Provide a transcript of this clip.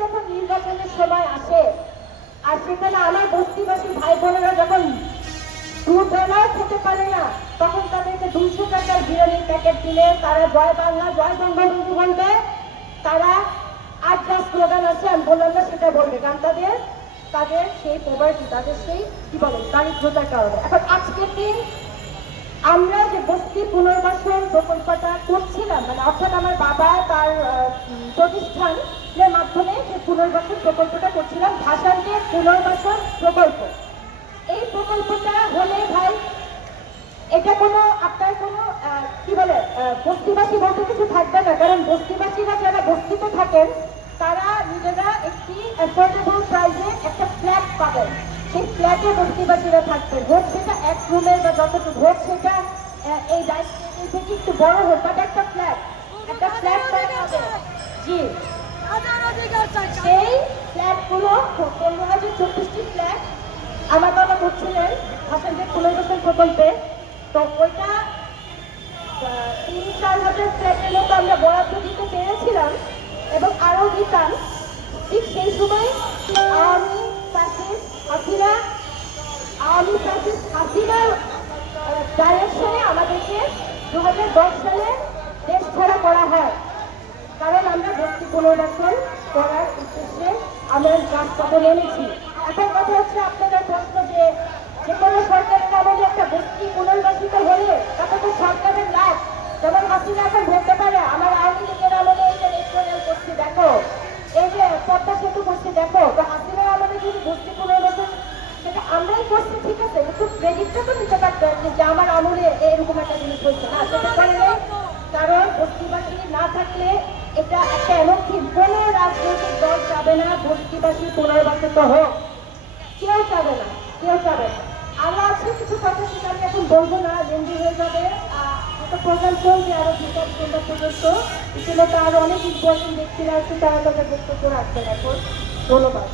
যখন নির্বাচনের সময় আসে, আর সেখানে আমার বস্তিবাসী ভাই বোনেরা যখন বেলাও খেতে পারে না, তখন তাদেরকে দুইশো টাকার বিরিয়ানির প্যাকেট দিলে তারা জয় বাংলা, জয় বঙ্গবন্ধু বলবে। তারা আর যা স্লোগান আছে, আমি বললাম না, সেটা বলবে, কারণ তাদের তাদের সেই পোভার্টি তাদের সেই কি বলে, দারিদ্রতার কারণে। এখন আজকের দিন আমরা পুনর্বাসন প্রকল্পটা করছিলাম মানে অর্থাৎ আমার বাবা তার প্রতিষ্ঠানের মাধ্যমে যে পুনর্বাসন প্রকল্পটা করছিলাম ভাষান্তের পুনর্বাসন প্রকল্প। এই প্রকল্পটা হলে ভাই, এটা কোনো, আপনার কোনো কি বলে বস্তিবাসী বলতে কিছু থাকবে না। কারণ বস্তিবাসীরা যারা বস্তিতে থাকেন, তারা নিজেরা একটি অ্যাফোর্ডেবল প্রাইসে একটা ফ্ল্যাট পাবেন। সেই ফ্ল্যাটে বস্তিবাসীরা থাকবেন হোক সেটা এক রুমের বা যতটুকু হোক সেটা এই ডাইনিং থেকে একটু বড় হোক বাট একটা ফ্ল্যাট একটা ফ্ল্যাট তারা পাবেন জি। সেই ফ্ল্যাটগুলো পনেরো হাজার চব্বিশটি ফ্ল্যাট আমার বাবা করছিলেন হাসানদের পুনর্বাসন প্রকল্পে তো ওইটা তিন চার হাজার ফ্ল্যাটের মতো আমরা বরাদ্দ দিতে পেরেছিলাম এবং আরও দিতাম। ঠিক সেই সময় আওয়ামী ফ্যাসিস হাসিনা আওয়ামী ফ্যাসিস হাসিনার ডাইরেকশনে দু হাজার দশ সালে দেশ ছাড়া করা হয়। কারণ আমরা ভক্তি পুনর্বাসন করার উদ্দেশ্যে আমরা রাজপথে নেমেছি এখন কথা হচ্ছে আপনাদের প্রশ্ন যে যে কোনো সরকারের আমলে একটা ব্যক্তি পুনর্বাসিত হলে তাতে তো সরকারের লাভ যেমন হাসিনা এখন বলতে পারে আমার আওয়ামী লীগের আমলে এই যে মেট্রো রেল করছি দেখো এই যে পদ্মা সেতু করছি দেখো তো হাসিনার আমলে যদি বস্তি পুনর্বাসন সেটা আমরাই করছি ঠিক আছে কিন্তু ক্রেডিটটা তো নিতে পারতেন যে আমার আমলে এরকম একটা জিনিস হচ্ছে না সেটা করে কারণ বস্তিবাসী না থাকলে এটা একটা এমন কি কোনো রাজনৈতিক দল চাবে না বস্তিবাসী পুনর্বাসিত হোক। কেউ চাবে না, কেউ চাবে না। আরও আছে কিছু কথা সেটা আমি এখন বলব না লেন্দি হয়ে যাবে। একটা প্রোগ্রাম চলবে আরও বিকাল সন্ধ্যা পর্যন্ত। ইতিমধ্যে আরও অনেক ইম্পর্টেন্ট ব্যক্তিরা আছে, তারা তাদের বক্তব্য রাখবেন এখন। ধন্যবাদ।